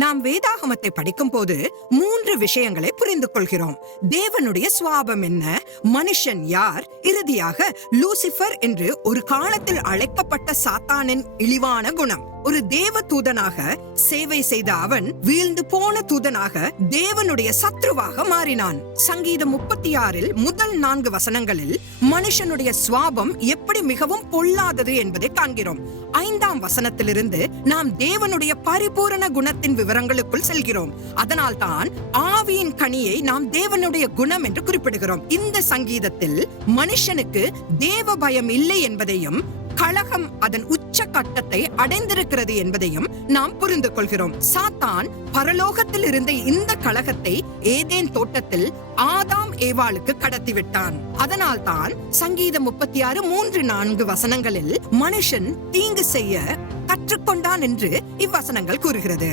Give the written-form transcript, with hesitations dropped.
நாம் வேதாகமத்தை படிக்கும் போது 3 விஷயங்களை புரிந்து கொள்கிறோம். தேவனுடைய சுவாபம் என்ன, மனுஷன் யார், இறுதியாக லூசிபர் என்று ஒரு காலத்தில் அழைக்கப்பட்ட சாத்தானின் இழிவான குணம். ஒரு தேவ தூதனாக சேவை செய்த அவன் வீழ்ந்து போன தூதனாக தேவனுடைய சத்ருவாக மாறினான். சங்கீதம் 36 முதல் 4 வசனங்களில் மனுஷனுடைய சுவாபம் எப்படி மிகவும் பொல்லாதது என்பதை காண்கிறோம். 5ஆம் வசனத்திலிருந்து நாம் தேவனுடைய பரிபூரண குணத்தின் விவரங்களுக்குள் செல்கிறோம். அதனால் தான் ஆவியின் கனியை நாம் தேவனுடைய குணம் என்று குறிப்பிடுகிறோம். இந்த சங்கீதத்தில் மனுஷனுக்கு தேவ பயம் இல்லை என்பதையும் கலகம் அதன் உச்ச கட்டத்தை அடைந்திருக்கிறது என்பதையும் நாம் புரிந்து கொள்கிறோம். சாத்தான் பரலோகத்தில் இருந்த இந்த கலகத்தை ஏதேன் தோட்டத்தில் ஆதாம் ஏவாளுக்கு கடத்திவிட்டான். அதனால் தான் சங்கீதம் 36 3-4 வசனங்களில் மனுஷன் தீங்கு செய்ய கற்றுக்கொண்டான் என்று இவ்வசனங்கள் கூறுகிறது.